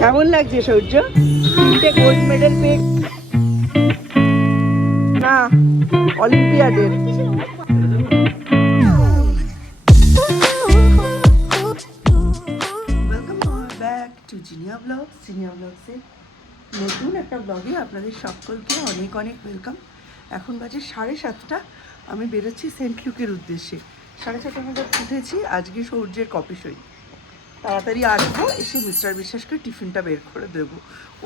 কেমন লাগছে সূর্য? 3টে গোল্ড মেডেল পেয়ে না অলিম্পিয়াডের। জিনিয়া ব্লগসে নতুন একটা ব্লগে আপনাদের সকলকে অনেক অনেক ওয়েলকাম। এখন বাজে 7:30। আমি বেরোচ্ছি সেন্ট লুকের উদ্দেশ্যে। 7:30 নাগাদ উঠেছি। আজকে সূর্যের কপি সই, তাড়াতাড়ি আসবো, এসে মিস্টার বিশ্বাসকে টিফিনটা বের করে দেবো।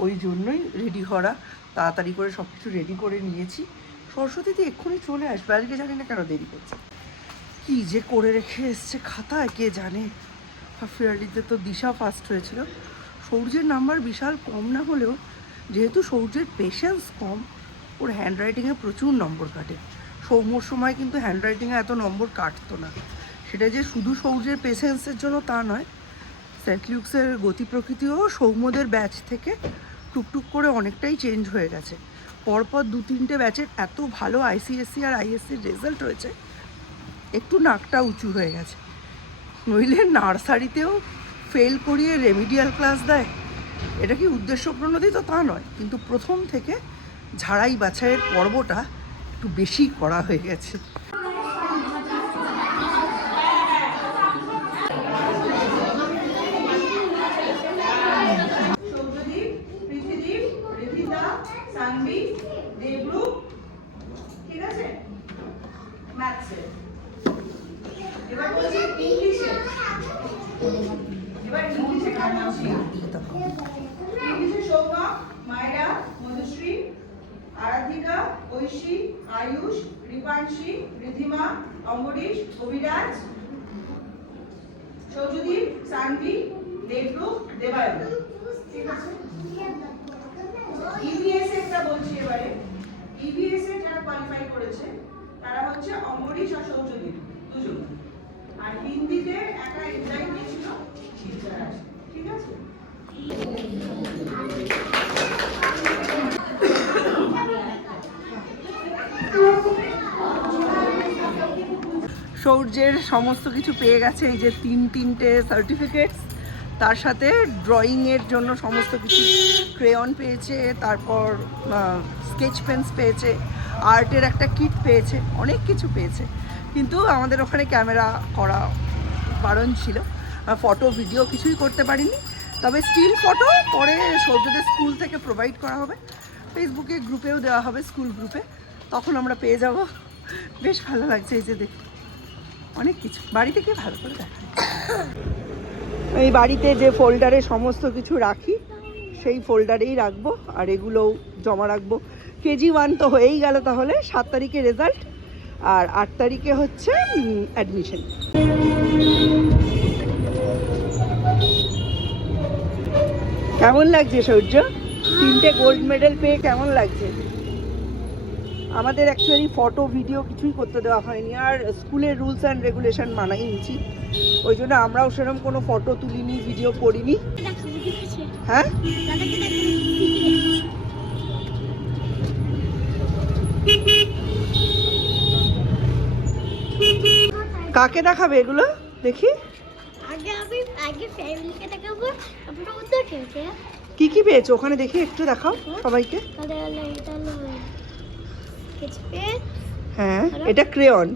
ওই জন্যই রেডি করা, তাড়াতাড়ি করে সব কিছু রেডি করে নিয়েছি। সরস্বতীতে এক্ষুনি চলে আসবে, আজকে জানি না কেন দেরি করছে। কী যে করে রেখে এসছে খাতায় কে জানে। হাফ ইয়ারলিতে তো দিশা ফার্স্ট হয়েছিল। সূর্যের নাম্বার বিশাল কম না হলেও যেহেতু সূর্যের পেশেন্স কম, ওর হ্যান্ডরাইটিংয়ে প্রচুর নম্বর কাটে। সৌম্যর সময় কিন্তু হ্যান্ডরাইটিংয়ে এত নম্বর কাটতো না। সেটা যে শুধু সূর্যের পেশেন্সের জন্য তা নয়, সেন্ট লুকসের গতি প্রকৃতিও সৌম্যদের ব্যাচ থেকে টুকটুক করে অনেকটাই চেঞ্জ হয়ে গেছে। পরপর 2-3টে ব্যাচের এত ভালো আইসিএসসি আর আইএসসির রেজাল্ট হয়েছে, একটু নাকটা উঁচু হয়ে গেছে। নইলে নার্সারিতেও ফেল করিয়ে রেমিডিয়াল ক্লাস দেয়। এটা কি উদ্দেশ্যপ্রণোদিত তা নয়, কিন্তু প্রথম থেকে ঝাড়াই বাছাইয়ের পর্বটা একটু বেশি করা হয়ে গেছে। আরাধিকা, ঐশী, আয়ুষ, রিপাংশী, রিধিমা, অম্বরীশ, অভিরাজ, সৌজদীপ, সানভি, দেবরূপ, দেবায়ন। ঠিক আছে, ইভিএস একটা বলছি এবারে। ইভিএস এ যারা কোয়ালিফাই করেছে তারা হচ্ছে অম্বরীশ আর সৌজদীপ দুজন। আর হিন্দিতে একটা এক্সাম দিয়েছিল শিবরাজ। ঠিক আছে, সূর্যের সমস্ত কিছু পেয়ে গেছে। এই যে 3টে সার্টিফিকেটস, তার সাথে ড্রয়িংয়ের জন্য সমস্ত কিছু, ক্রেয়ন পেয়েছে, তারপর স্কেচ পেন্স পেয়েছে, আর্টের একটা কিট পেয়েছে, অনেক কিছু পেয়েছে। কিন্তু আমাদের ওখানে ক্যামেরা করা বারণ ছিল, ফটো ভিডিও কিছুই করতে পারিনি। তবে স্টিল ফটো পরে সূর্যদের স্কুল থেকে প্রোভাইড করা হবে, ফেসবুকে গ্রুপেও দেওয়া হবে, স্কুল গ্রুপে, তখন আমরা পেয়ে যাব। বেশ ভালো লাগছে। এই যে দেখি অনেক কিছু বাড়ি থেকে ভালো করে দেখা। এই বাড়িতে যে ফোল্ডারে সমস্ত কিছু রাখি সেই ফোল্ডারেই রাখবো, আর এগুলোও জমা রাখবো। কেজি 1 তো হয়েই গেল। তাহলে 7 তারিখে রেজাল্ট, আর 8 তারিখে হচ্ছে অ্যাডমিশন। কেমন লাগছে সূর্য? 3টে গোল্ড মেডেল পেয়ে কেমন লাগছে? আমাদের অ্যাকচুয়ালি ফটো ভিডিও কিছুই করতে দেওয়া হয়নি, আর স্কুলের রুলস অ্যান্ড রেগুলেশন মানাই নিচ্ছি। ওই জন্য আমরাও সেরকম কোনো ফটো তুলিনি, ভিডিও করিনি। হ্যাঁ, কাকে দেখাবে এগুলো দেখি? কি কি পেয়েছো ওখানে দেখি, একটু দেখাও সবাইকে। হ্যাঁ, এটা ক্রেয়ন।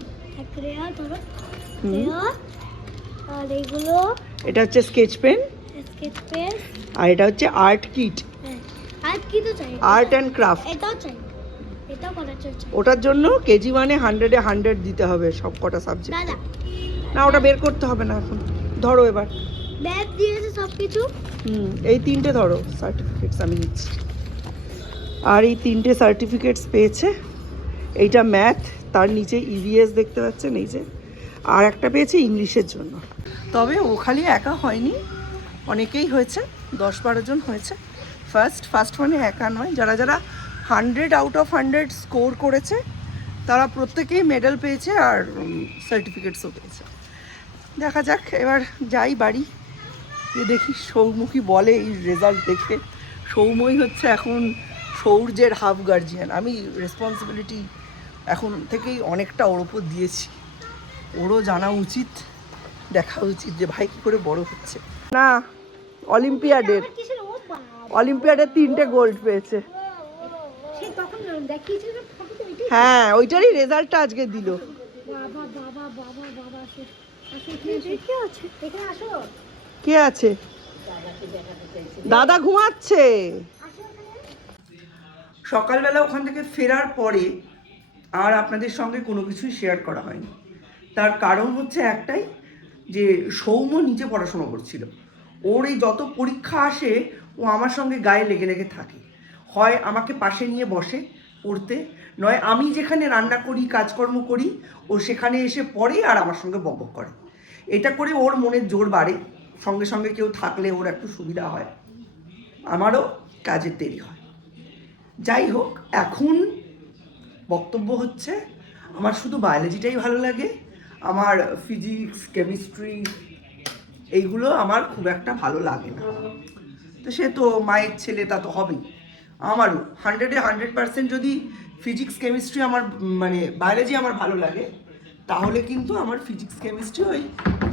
এটা হচ্ছে স্কেচ পেন, আর এটা হচ্ছে art kit, art and craft. ওটার জন্য কেজি 1-এ 100-এ 100 দিতে হবে সব কটা সাবজেক্ট। না, ওটা বের করতে হবে না এখন। ধরো এবার ব্যাগ দিয়েছে সবকিছু। এই 3টে ধরো সার্টিফিকেটস আমি নিচ্ছি। আর এই 3টে সার্টিফিকেটস পেয়েছে। এইটা ম্যাথ, তার নিচে ইভিএস দেখতে পাচ্ছেন এই যে, আর একটা পেয়েছে ইংলিশের জন্য। তবে ও খালি একা হয়নি, অনেকেই হয়েছে, 10-12 জন হয়েছে। ফার্স্ট মানে একা নয়, যারা যারা 100 আউট অফ 100 স্কোর করেছে তারা প্রত্যেকেই মেডেল পেয়েছে আর সার্টিফিকেটসও পেয়েছে। দেখা যাক, এবার যাই বাড়ি, দেখি সৌম্য কি বলে এই রেজাল্ট দেখে। সৌম্যই হচ্ছে এখন সূর্যের হাফ গার্জিয়ান। আমি রেসপন্সিবিলিটি এখন থেকেই অনেকটা ওর ওপর দিয়েছি। ওরও জানা উচিত, দেখা উচিত যে ভাই কী করে বড় হচ্ছে। না, অলিম্পিয়াডের 3টে গোল্ড পেয়েছে। হ্যাঁ, ওইটারই রেজাল্টটা আজকে দিল। কে আছে? দাদা ঘুমাচ্ছে। সকালবেলা ওখান থেকে ফেরার পরে আর আপনাদের সঙ্গে কোনো কিছুই শেয়ার করা হয়নি। তার কারণ হচ্ছে একটাই, যে সৌম্য নিচে পড়াশোনা করছিল। ওর এই যত পরীক্ষা আসে ও আমার সঙ্গে গায়ে লেগে লেগে থাকে। হয় আমাকে পাশে নিয়ে বসে পড়তে, নয় আমি যেখানে রান্না করি কাজকর্ম করি ও সেখানে এসে পড়ে আর আমার সঙ্গে বকবক করে। এটা করে ওর মনের জোর বাড়ে, সঙ্গে সঙ্গে কেউ থাকলে ওর একটু সুবিধা হয়, আমারও কাজের দেরি হয়। যাই হোক, এখন বক্তব্য হচ্ছে আমার শুধু বায়োলজিটাই ভালো লাগে, আমার ফিজিক্স কেমিস্ট্রি এইগুলো আমার খুব একটা ভালো লাগে না। তো সে তো মায়ের ছেলে, তা তো হবেই। আমারও 100% যদি ফিজিক্স কেমিস্ট্রি আমার মানে বায়োলজি আমার ভালো লাগে, তাহলে কিন্তু আমার ফিজিক্স কেমিস্ট্রি ওই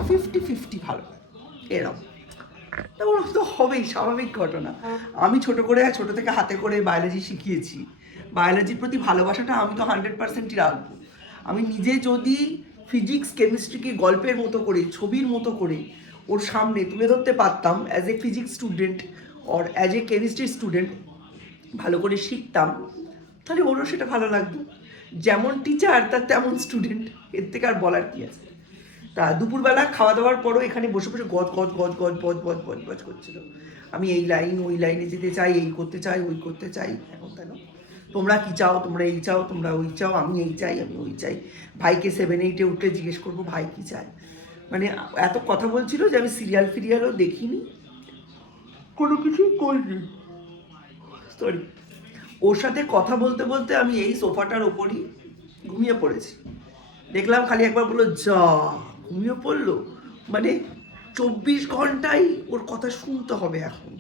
50-50 ভালো লাগে এরকম। তা ওরকম তো হবেই, স্বাভাবিক ঘটনা। আমি ছোট থেকে হাতে করে বায়োলজি শিখিয়েছি, বায়োলজির প্রতি ভালোবাসাটা আমি তো 100%ই রাখবো। আমি নিজে যদি ফিজিক্স কেমিস্ট্রিকে গল্পের মতো করে, ছবির মতো করে ওর সামনে তুলে ধরতে পারতাম as a physics student or as a chemistry student, ভালো করে শিখতাম, তাহলে ওরও সেটা ভালো লাগতো। যেমন টিচার তার তেমন স্টুডেন্ট, এর থেকে আর বলার কি আছে। তা দুপুরবেলা খাওয়া দাওয়ার পরও এখানে বসে বসে গজ গজ গজ গজ গজ গজ গজ গজ করছিল। আমি এই লাইন ওই লাইনে যেতে চাই, এই করতে চাই, ওই করতে চাই, এখন তেন তোমরা কি চাও, তোমরা এই চাও, তোমরা ওই চাও, আমি এই চাই, আমি ওই চাই। ভাইকে 7-8-এ উঠলে জিজ্ঞেস করবো ভাই কি চাই। মানে এত কথা বলছিল যে আমি সিরিয়ালও দেখিনি, কোনো কিছুই করিনি। সরি, ওর সাথে কথা বলতে বলতে আমি এই সোফাটার ওপরই ঘুমিয়ে পড়েছি। দেখলাম খালি একবার বললো যা, ঘুমিয়ে পড়লো। মানে 24 ঘন্টাই ওর কথা শুনতে হবে এখন।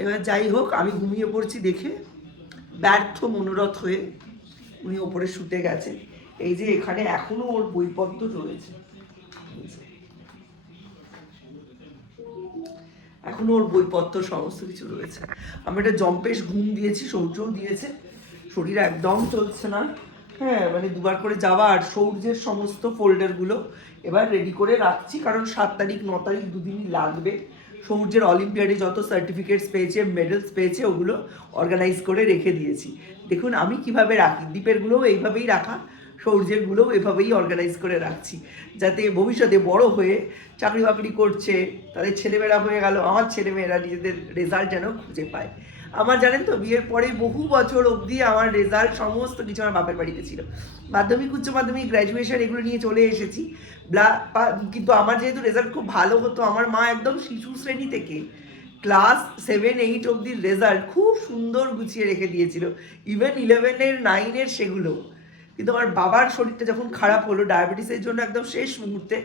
এবার যাই হোক, আমি ঘুমিয়ে পড়ছি দেখে ব্যর্থ মনোরথ হয়ে উনি ওপরে শুতে গেছে। এই যে এখানে এখনো ওর বইপত্র রয়েছে, এখনো ওর বইপত্র সমস্ত কিছু রয়েছে। আমি একটা জম্পেশ ঘুম দিয়েছি, সৌর্যও দিয়েছে, শরীর একদম চলছে না। হ্যাঁ, মানে দুবার করে যাওয়া। আর সৌর্যের সমস্ত ফোল্ডারগুলো এবার রেডি করে রাখছি, কারণ 7 তারিখ 9 তারিখ দুদিনই লাগবে। সৌর্যের অলিম্পিয়াডে যত সার্টিফিকেটস পেয়েছে, মেডেলস পেয়েছে, ওগুলো অর্গানাইজ করে রেখে দিয়েছি। দেখুন আমি কিভাবে রাখি, দ্বীপেরগুলোও এইভাবেই রাখা, সৌর্যেরগুলোও এভাবেই অর্গানাইজ করে রাখছি, যাতে ভবিষ্যতে বড় হয়ে চাকরি বাকরি করছে, তাদের ছেলেমেয়েরা হয়ে গেল, আমার ছেলেমেয়েরা নিজেদের রেজাল্ট যেন খুঁজে পায়। আমার জানেন তো, বিয়ের পরে বহু বছর অবধি আমার রেজাল্ট সমস্ত কিছু আমার বাপের বাড়িতে ছিল। মাধ্যমিক, উচ্চ মাধ্যমিক, গ্র্যাজুয়েশন এগুলো নিয়ে চলে এসেছি। কিন্তু আমার যেহেতু রেজাল্ট খুব ভালো হতো, আমার মা একদম শিশু শ্রেণী থেকে ক্লাস 7-8 অবধি রেজাল্ট খুব সুন্দর গুছিয়ে রেখে দিয়েছিল, ইভেন 11-এর 9-এর সেগুলো। কিন্তু আমার বাবার শরীরটা যখন খারাপ হলো ডায়াবেটিসের জন্য, একদম শেষ মুহূর্তে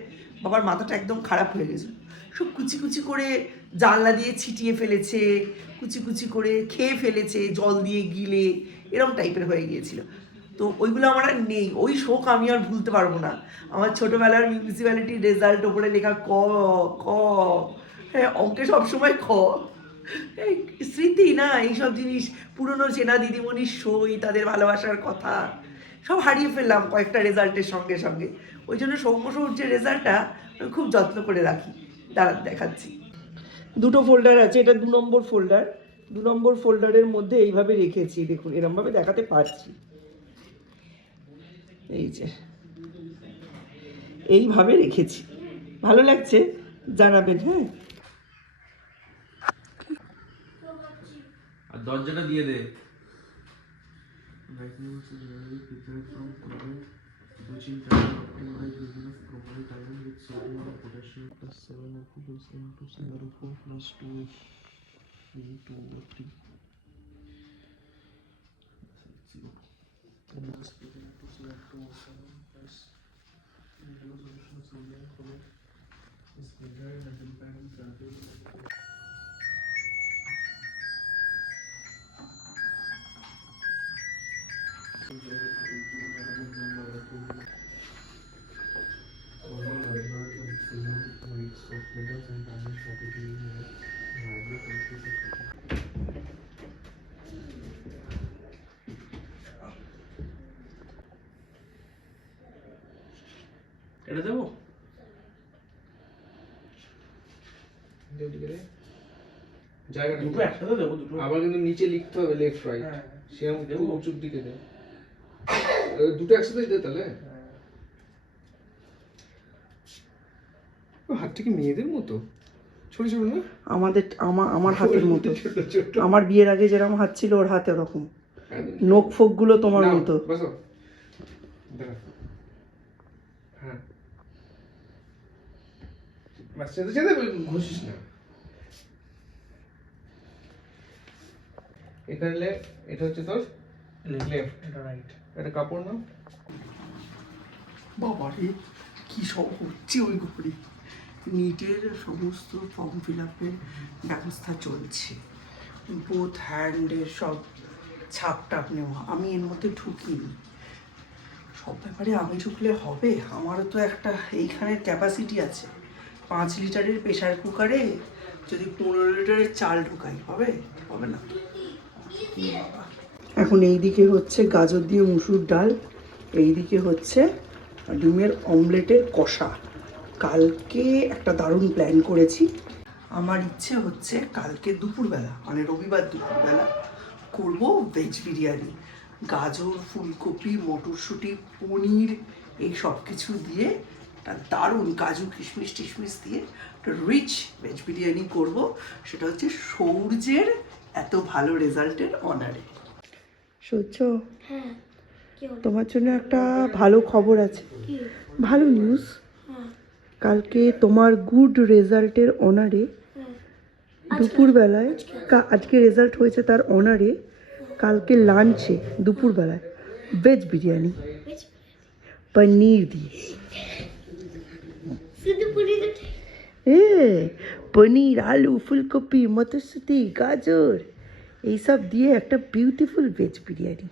বাবার মাথাটা একদম খারাপ হয়ে গেছে। সব কুচি কুচি করে জানলা দিয়ে ছিটিয়ে ফেলেছে, কুচি কুচি করে খেয়ে ফেলেছে, জল দিয়ে গিলে, এরকম টাইপের হয়ে গিয়েছিল। তো ওইগুলো আমার আর নেই, ওই শোক আমি আর ভুলতে পারবো না। আমার ছোটোবেলার মিউনিসিপ্যালিটির রেজাল্ট ওপরে লেখা ক খ, হ্যাঁ অঙ্কে সবসময় খ, এই স্মৃতি না, এইসব জিনিস, পুরনো চেনা দিদিমণির সই, তাদের ভালোবাসার কথা সব হারিয়ে ফেললাম কয়েকটা রেজাল্টের সঙ্গে সঙ্গে। ওই জন্য সৌর্যের রেজাল্টটা আমি খুব যত্ন করে রাখি। দাঁড়ান দেখাচ্ছি। দুটো ফোল্ডার আছে, এটা 2 নম্বর ফোল্ডার। 2 নম্বর ফোল্ডারের মধ্যে এইভাবে রেখেছি, দেখুন এরমভাবে দেখাতে পারছি, এই যে এইভাবে রেখেছি। ভালো লাগছে জানাবেন। হ্যাঁ, আর দরজাটা দিয়ে দে। Switching time optimize using of chromite iron with sodium and potassium plus 7 Fe plus into CrO4 plus 2 Fe2O3. And this split into CrO7 plus yellow solution of sodium chloride is measured and identified in samples. Weights of metals and diamonds that is used জায়গাটা দুটো একসাথে দেবো দুটো। আবার কিন্তু নিচে লিখতে হবে লেফট রাইট, হ্যাঁ। সেরকম দেবো। খুব উঁচুর দিকে দে। দুটো একসাথে দে তাহলে। হাতটা কি মেয়েদের মতো ছোট ছোট না? আমার হাতের মতো। ছোট ছোট। আমার বিয়ের আগে যেরকম হাত ছিল ওর হাতে ওরকম। নখ ফোক গুলো তোমার নাও, মতো। বসো। দাঁড়া। হ্যাঁ। বাস যেতে যেতে ঘুষিস না। এখানে এটা হচ্ছে তোর লেফট, এটা রাইট। এটা কাপড় নাও। বাবারে কি সব হচ্ছে ওই ঘরে। নিটের সমস্ত ফর্ম ফিল আপের ব্যবস্থা চলছে, বোথ হ্যান্ডের সব ছাপ টাপ নেওয়া। আমি এর মধ্যে ঢুকিনি, সব ব্যাপারে আমি ঢুকলে হবে? আমারও তো একটা এইখানের ক্যাপাসিটি আছে। 5 লিটারের প্রেশার কুকারে যদি 15 লিটারের চাল ঢুকাই হবে? হবে না। এখন এই দিকে হচ্ছে গাজর দিয়ে মুসুর ডাল, এই দিকে হচ্ছে ডিমের অমলেটের কষা। কালকে একটা দারুণ প্ল্যান করেছি। আমার ইচ্ছে হচ্ছে কালকে দুপুরবেলা, মানে রবিবার দুপুরবেলা করব ভেজ বিরিয়ানি। গাজর, ফুলকপি, মটরশুঁটি, পনির এই সব কিছু দিয়ে একটা দারুণ কাজু কিশমিশ টিশমিশ দিয়ে একটা রিচ ভেজ বিরিয়ানি করব। সেটা হচ্ছে সৌর্যের এত ভালো রেজাল্টের অনারে। সূর্য, হ্যাঁ কি হলো? তোমার জন্য একটা ভালো খবর আছে, কি? ভালো নিউজ। হ্যাঁ কালকে তোমার গুড রেজাল্টের অনারে হ্যাঁ দুপুরবেলায়, আজকে রেজাল্ট হয়েছে তার অনারে, কালকে লাঞ্চে দুপুরবেলায় ভেজ বিরিয়ানি Which? পনির দিয়ে। শুধু পুরি এ পনির, আলু, ফুলকপি, মটরশুঁটি, গাজর এইসব দিয়ে একটা বিউটিফুল ভেজ বিরিয়ানি।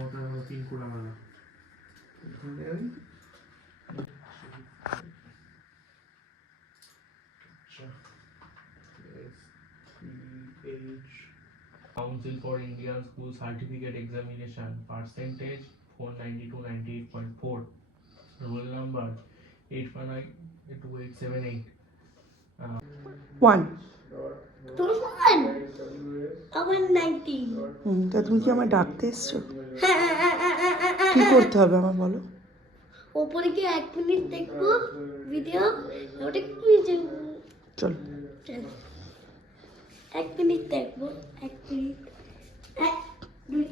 ওটা পিঙ্কু লাগানো। Council for Indian School Certificate Examination, percentage 492 98.4, roll number 8192878. 1 তোর ফোন আমার 19 তা তুমি কি আমার ডাকতে এসছো? কি করতে হবে আমার বলো? ওপরে কি 1 মিনিট দেখবো ভিডিও, ওটা কি চলো। 1 মিনিট দেখবো, 1 মিনিট 1 2